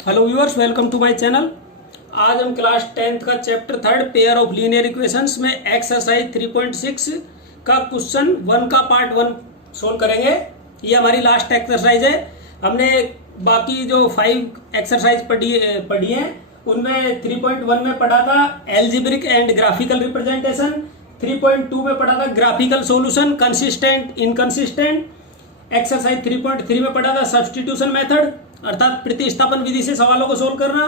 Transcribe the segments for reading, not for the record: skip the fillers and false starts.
Hello viewers, welcome to my channel. आज हम class 10th का chapter 3 pair of linear equations में exercise 3.6 का क्वेश्चन 1 का पार्ट 1 सोल्व करेंगे। ये हमारी लास्ट एक्सरसाइज है। हमने बाकी जो 5 एक्सरसाइज पढ़ी हैं उनमें 3.1 में पढ़ा था एल्जेब्रिक एंड ग्राफिकल रिप्रेजेंटेशन, 3.2 में पढ़ा था graphical solution, consistent inconsistent. Exercise 3.3 में पढ़ा था सब्स्टिट्यूशन मेथड अर्थात प्रतिस्थापन विधि से सवालों को सोल्व करना।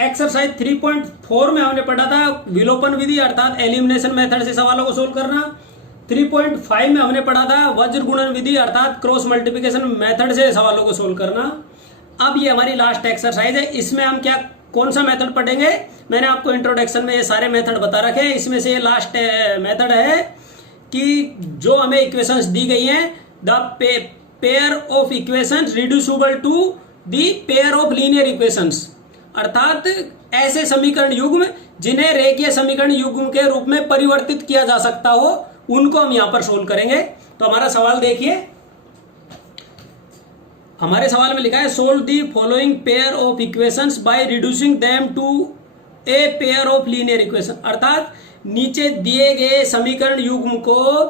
एक्सरसाइज 3.4 में हमने पढ़ा था विलोपन विधि अर्थात एलिमिनेशन मेथड से सवालों को सोल्व करना। 3.5 में हमने पढ़ा था वज्र गुणन विधि अर्थात क्रॉस मल्टीप्लिकेशन मेथड से सवालों को सोल्व करना। अब ये हमारी लास्ट एक्सरसाइज है। इसमें हम कौन सा मेथड पढ़ेंगे? मैंने आपको इंट्रोडक्शन में ये सारे मेथड बता रखे हैं। इसमें से ये लास्ट मेथड है कि जो हमें इक्वेशंस दी गई हैं, the pair of equations reducible to the pair of linear equations अर्थात ऐसे समीकरण युग्म जिन्हें रेखीय समीकरण युग्म के रूप में परिवर्तित किया जा सकता हो, उनको हम यहां पर सोल्व करेंगे। तो हमारा सवाल देखिए, हमारे सवाल में लिखा है solve the following pair of equations by reducing them to a pair of linear equation अर्थात नीचे दिए गए समीकरण युग्म को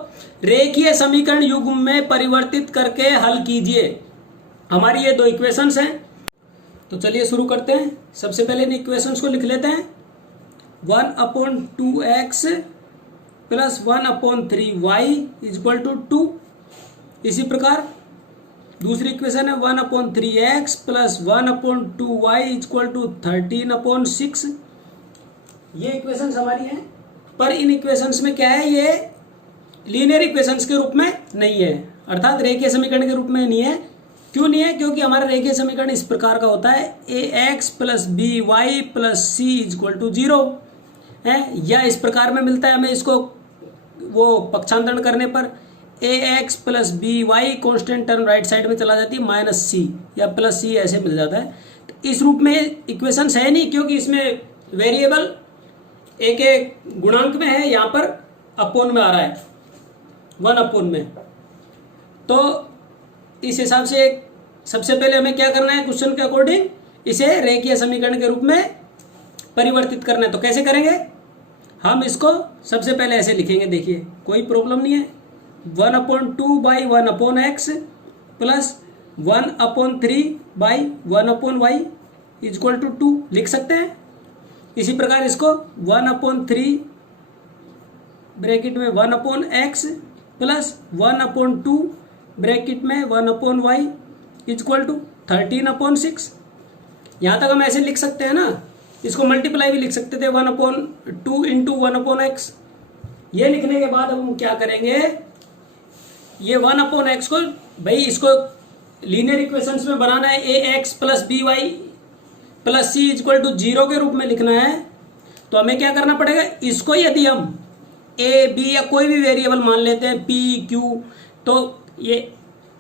रेखीय समीकरण युग्म में परिवर्तित करके हल कीजिए। हमारी ये दो इक्वेशंस हैं, तो चलिए शुरू करते हैं। सबसे पहले इन इक्वेशंस को लिख लेते हैं। 1/2x plus 1/3y equal to 2। इसी प्रकार दूसरी इक्वेशन है 1/3x plus 1/2y equal to 13/6। ये इक्वेशंस हमारी हैं, पर इन इक्वेशंस में क्या है, ये लीनियर इक्वेशंस के रूप में नहीं है अर्थात रेखीय समीकरण के रूप में नहीं है। क्यों नहीं है? क्योंकि हमारा रेखीय समीकरण इस प्रकार का होता है ax plus B Y plus C equal to 0 है, या इस प्रकार में मिलता है हमें। इसको वो पक्षांतरण करने पर ax plus B Y constant term right side में चला जाती है माइनस सी या प्लस सी ऐसे मिल जाता है। तो इस रूप में इक्वेशंस है नहीं, क्योंकि इसमें वेरिएबल एक गुणांक में है, यहाँ पर अपोन में आ रहा है 1/, में। तो इस हिसाब से सबसे पहले हमें क्या करना है, क्वेश्चन के अकॉर्डिंग इसे रेखीय समीकरण के रूप में परिवर्तित करना है। तो कैसे करेंगे? हम इसको सबसे पहले ऐसे लिखेंगे, देखिए कोई प्रॉब्लम नहीं है। 1/2 by 1/x plus 1/3 by 1/y equal to 2 लिख सकते हैं। इसी प्रकार इसको 1/3 ब्रैकेट में 1/x प्लस 1/2 ब्रैकेट में 1/y इक्वल टू 13/6। यहां तक हम ऐसे लिख सकते हैं ना। इसको मल्टीप्लाई भी लिख सकते थे 1/2 इंटू 1/x। ये लिखने के बाद अब हम क्या करेंगे, ये 1/x को भाई इसको लीनियर इक्वेशंस में बनाना है। ax plus B Y plus C equal to 0 के रूप में लिखना है। तो हमें क्या करना पड़ेगा, इसको यदि हम ए बी या कोई भी वेरिएबल मान लेते हैं पी क्यू, तो ये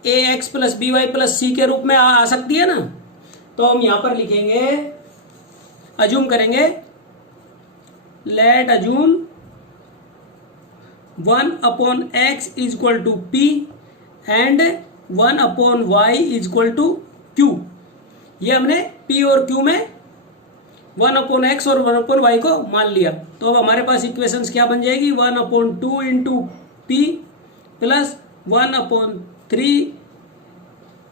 ax plus B Y plus C के रूप में आ सकती है ना। तो हम यहां पर लिखेंगे, अज्यूम करेंगे, let assume 1/x equal to P and 1/y equal to Q. ये हमने p और q में 1/x और 1/y को मान लिया। तो अब हमारे पास इक्वेशंस क्या बन जाएगी, 1/2 into P plus 1/3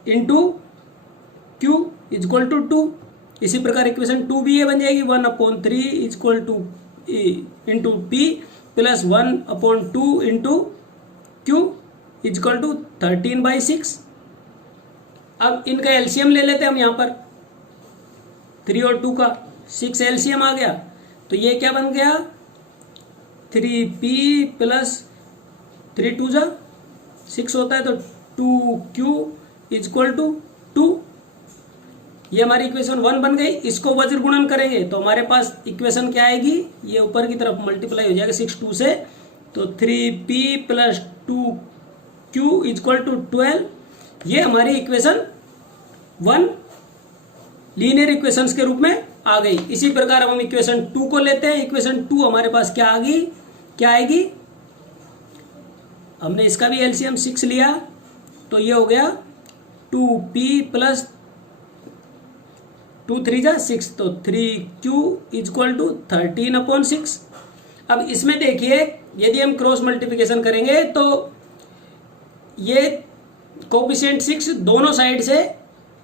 into Q equal to 2। इसी प्रकार इक्वेशन 2 भी ये बन जाएगी 1/3 equal to into P plus 1/2 into Q equal to 13/6। अब इनका एलसीएम ले लेते हैं हम, यहाँ पर 3 और 2 का 6 एलसीएम आ गया। तो ये क्या बन गया, 3p प्लस 3 2 जा 6 होता है, तो 2q इक्वल टू 2। ये हमारी इक्वेशन 1 बन गई। इसको वज्र गुणन करेंगे तो हमारे पास इक्वेशन क्या आएगी, ये ऊपर की तरफ मल्टीप्लाई हो जाएगा 6 2 से, तो 3p plus 2q equal to 12। ये हमारी इक्वेशन 1 लीनियर इक्वेशंस के रूप में आ गई। इसी प्रकार अब हम इक्वेशन 2 को लेते हैं। इक्वेशन 2 हमारे पास क्या आएगी, हमने इसका भी एलसीएम 6 लिया, तो ये हो गया 2p प्लस 2 3 जा 6, तो 3q इक्वल टू 13/6। अब इसमें देखिए यदि हम क्रॉस मल्टीप्लिकेशन करेंगे तो ये कोफिशिएंट 6 दोनों साइड से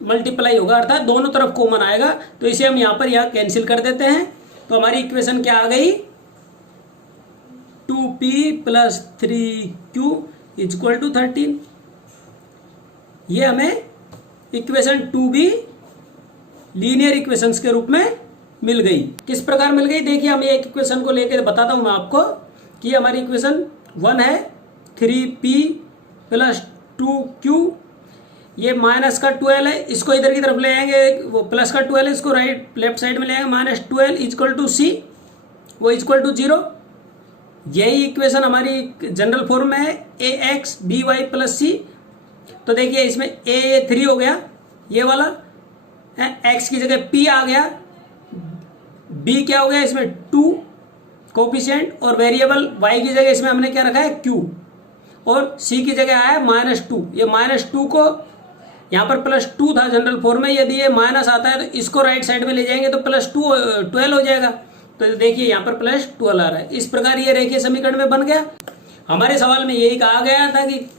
मल्टीप्लाई होगा, अर्थात दोनों तरफ कॉमन आएगा, तो इसे हम यहाँ पर यहाँ कैंसिल कर देते हैं। तो हमारी इक्वेशन क्या आ गई, 2p + 3q इक्वल टू 13। ये हमें इक्वेशन 2b लीनियर इक्वेशंस के रूप में मिल गई। किस प्रकार मिल गई, देखिए हम एक इक्वेशन को लेकर बताता हूं मैं आपको कि हमारी इक्वेशन 1 है 3p + 2q, ये माइनस का 12 है, इसको इधर की तरफ ले आएंगे, वो प्लस का 12 है, इसको लेफ्ट साइड में ले आएंगे, -12 इक्वल टू c, वो इक्वल टू 0। यही इक्वेशन हमारी जनरल फॉर्म में है ax by + c। तो देखिए इसमें a 3 हो गया, ये वाला x की जगह p आ गया, b क्या हो गया इसमें 2 कोफिशिएंट, और वेरिएबल y की जगह इसमें हमने क्या रखा है q, और c की जगह आया -2। ये -2 को यहाँ पर +2 था जनरल फॉर्म में, यदि ये माइनस आता है तो इसको राइट साइड में ले जाएंगे तो +2 12 हो जाएगा। तो देखिए यहाँ पर +12 आ रहा है। इस प्रकार ये रेखीय समीकरण में बन गया। हमारे सवाल में यही कहा गया था कि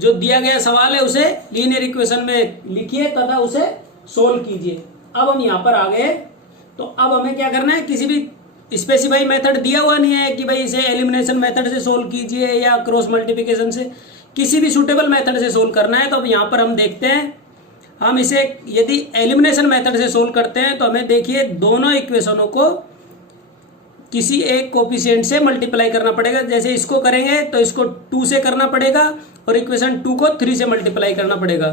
जो दिया गया सवाल है उसे लीनियर इक्वेशन में लिखिए तथा उसे सोल्व कीजिए। अब हम यहाँ पर आ गए, तो अब हमें क्या करना है, किसी भी स्पेसिफाई मेथड दिया हुआ नहीं है कि भाई इसे एलिमिनेशन मेथड से सोल्व कीजिए या क्रॉस मल्टीप्लिकेशन से, किसी भी सुटेबल मेथड से सोल्व करना है। तो अब यहाँ पर हम देखते हैं, हम इसे यदि एलिमिनेशन मेथड से सोल्व करते हैं तो हमें देखिए दोनों इक्वेशनों को किसी एक कोफिशिएंट से मल्टीप्लाई करना पड़ेगा। जैसे इसको करेंगे तो इसको 2 से करना पड़ेगा और इक्वेशन 2 को 3 से मल्टीप्लाई करना पड़ेगा।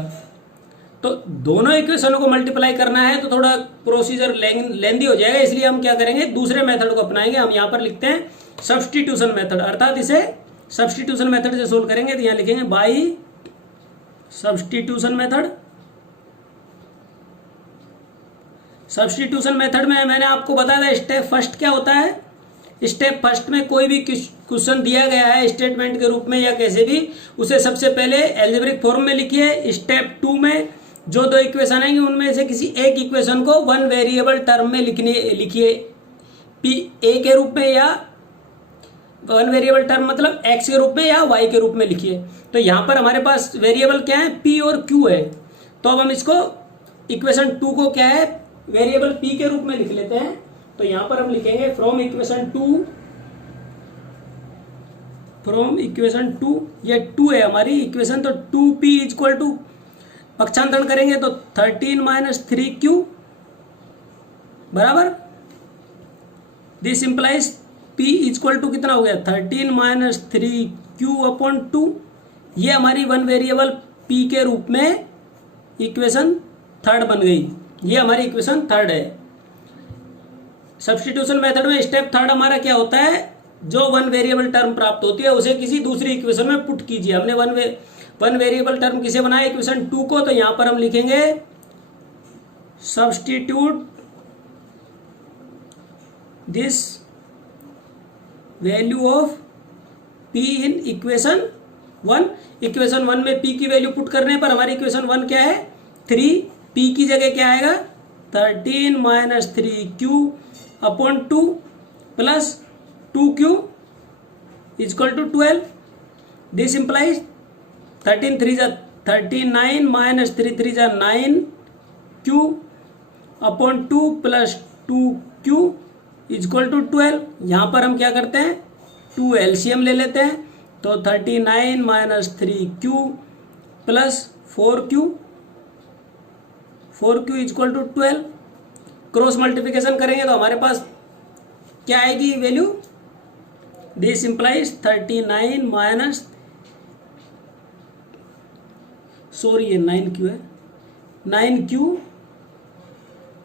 तो दोनों इक्वेशनों को मल्टीप्लाई करना है तो थोड़ा प्रोसीजर लेंदी हो जाएगा, इसलिए हम क्या करेंगे, दूसरे मेथड को अपनाएंगे। हम यहाँ पर लिखते हैं सब्स्टिट्यूशन मेथड, अर्थात इसे सब्स्टिट्यूशन मेथड से सोल्व करेंगे। तो यहाँ लिखेंगे by substitution method. Substitution method में मैंने आपको बताया था स्टेप फर्स्ट क्या होता है। स्टेप फर्स्ट में कोई भी क्वेश्चन दिया गया है स्टेटमेंट के रूप में या कैसे भी, उसे सबसे पहले एल्जेब्रिक फॉर्म में लिखिए। स्टेप 2 में जो दो इक्वेशन आएंगे उनमें से किसी एक इक्वेशन को वन वेरिएबल टर्म में लिखिए, पी ए के रूप में, या वन वेरिएबल टर्म मतलब एक्स के रूप में या वाई के रूप में लिखिए। तो यहाँ पर हमारे पास वेरिएबल क्या है, पी और क्यू है। तो अब हम इसको इक्वेशन 2 को क्या है, वेरिएबल पी के रूप में लिख लेते हैं। तो यहां पर हम लिखेंगे फ्रॉम इक्वेशन 2, ये 2 है हमारी इक्वेशन, तो 2p इक्वल टू पक्षांतरण करेंगे तो 13 - 3q बराबर, this implies p equal to कितना हो गया, 13 - 3q/2। ये हमारी वन वेरिएबल p के रूप में इक्वेशन 3 बन गई। ये हमारी इक्वेशन 3 है। सब्स्टिट्यूशन मेथड में स्टेप 3 हमारा क्या होता है, जो वन वेरिएबल टर्म प्राप्त होती है उसे किसी दूसरी इक्वेशन में पुट कीजिए। हमने वन वेरिएबल टर्म किसे बनाया, इक्वेशन 2 को। तो यहां पर हम लिखेंगे substitute this value of p in equation 1। Equation 1 में p की वैल्यू पुट करने पर हमारी इक्वेशन 1 क्या है, 3, p की जगह क्या आएगा, 13 - 3q/2 plus 2q equal to 12। This implies 13 3 जा 39 - 3 3 जा 9q/2 plus 2q equal to 12। यहाँ पर हम क्या करते हैं, 2 एलसीएम ले लेते हैं। तो 39 - 3q plus 4q equal to 12। Cross multiplication करेंगे तो हमारे पास क्या आएगी value, this implies 39 minus, sorry ये 9q है, 9q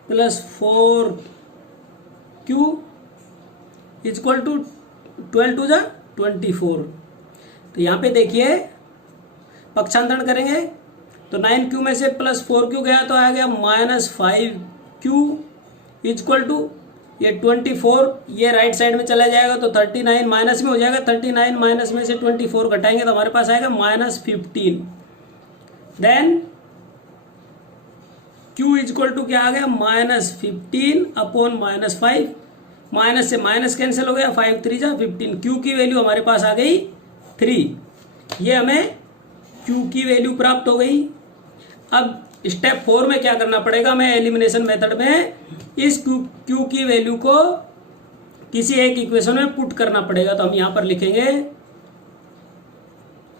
plus 4q equal to 12 2 जा 24। तो यहाँ पे देखिए पक्षांतरण करेंगे तो 9q में से प्लस 4q गया तो आ गया -5q इक्वल टू ये 24, ये राइट साइड में चला जाएगा तो 39 माइनस में हो जाएगा। 39 माइनस में से 24 घटाएंगे तो हमारे पास आएगा -15। देन Q इजक्वल टू क्या आ गया -15 अपॉन -5, माइनस से माइनस कैंसिल हो गया, 5 3 जा 15, Q की वैल्यू हमारे पास आ गई 3। ये हमें Q की वैल्यू प्राप्त हो गई। अब स्टेप 4 में क्या करना पड़ेगा, मैं एलिमिनेशन मेथड में इस Q की वैल्यू को किसी एक इक्वेशन में पुट करना पड़ेगा। तो हम यहां पर लिखेंगे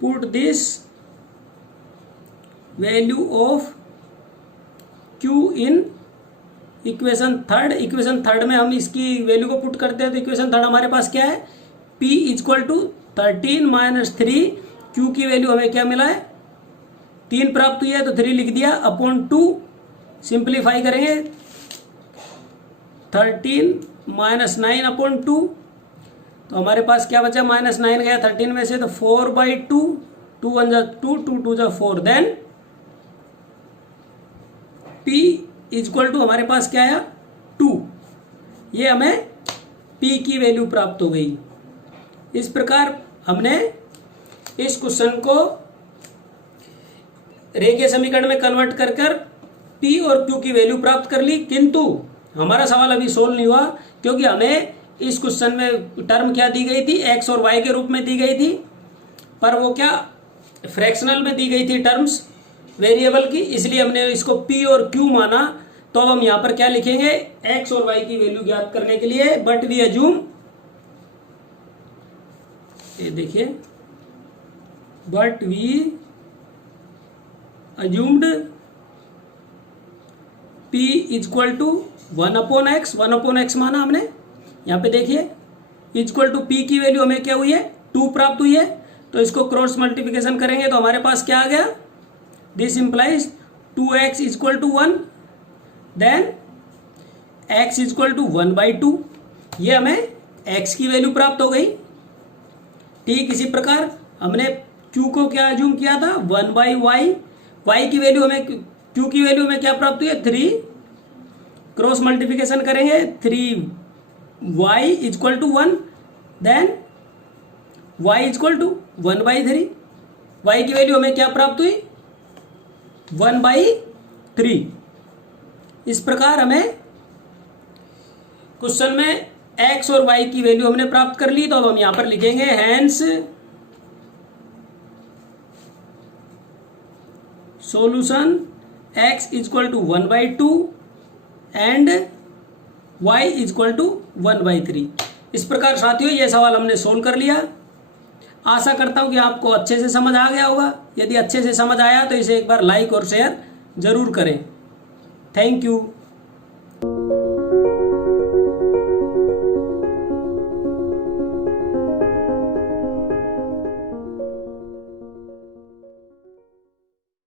put this value of Q in equation third. Equation third में हम इसकी वैल्यू को पुट करते हैं, तो इक्वेशन थर्ड हमारे पास क्या है, P इजक्वल टू 13 - 3, Q की वैल्यू हमें क्या मिला है 3 प्राप्त हुई है, तो 3 लिख दिया अपॉन 2, सिंप्लीफाई करेंगे 13 - 9 अपॉन 2, तो हमारे पास क्या बचा -9 गया 13 में से, तो 4/2, 2 1 जा 2, 2 2 जा 4, देन P इजक्वल टू हमारे पास क्या आया 2। ये हमें P की वैल्यू प्राप्त हो गई। इस प्रकार हमने इस क्वेश्चन को रेखीय समीकरण में कन्वर्ट कर P और Q की वैल्यू प्राप्त कर ली, किंतु हमारा सवाल अभी सोल्व नहीं हुआ, क्योंकि हमें इस क्वेश्चन में टर्म क्या दी गई थी, x और y के रूप में दी गई थी, पर वो क्या फ्रैक्शनल में दी गई थी टर्म्स वेरिएबल की, इसलिए हमने इसको P और Q माना। तो अब हम यहां पर क्या लिखेंगे, x और y की वैल्यू ज्ञात करने के लिए, बट वी अज्यूम, ये देखिए, but we assumed P equal to 1/x, 1/x माना हमने, यहां पे देखिए इजक्वल टू P की वैल्यू हमें क्या हुई है 2 प्राप्त हुई है, तो इसको क्रॉस मल्टीप्लिकेशन करेंगे तो हमारे पास क्या आ गया, this implies 2x equal to 1, then x equal to 1/2, ये हमें x की वैल्यू प्राप्त हो गई। ठीक इसी प्रकार हमने q को क्या अज्यूम किया था 1/y, y की वैल्यू हमें, q की वैल्यू हमें क्या प्राप्त हुई है 3, क्रॉस मल्टीप्लिकेशन करेंगे 3y equal to 1, then y equal to 1/3, y की वैल्यू हमें क्या प्राप्त हुई 1/3। इस प्रकार हमें क्वेश्चन में x और y की वैल्यू हमने प्राप्त कर ली। तो अब हम यहां पर लिखेंगे hence solution x equal to 1/2 and y equal to 1/3। इस प्रकार साथियों ये सवाल हमने सोल्व कर लिया। आशा करता हूं कि आपको अच्छे से समझ आ गया होगा। यदि अच्छे से समझ आया तो इसे एक बार लाइक और शेयर जरूर करें। Thank you.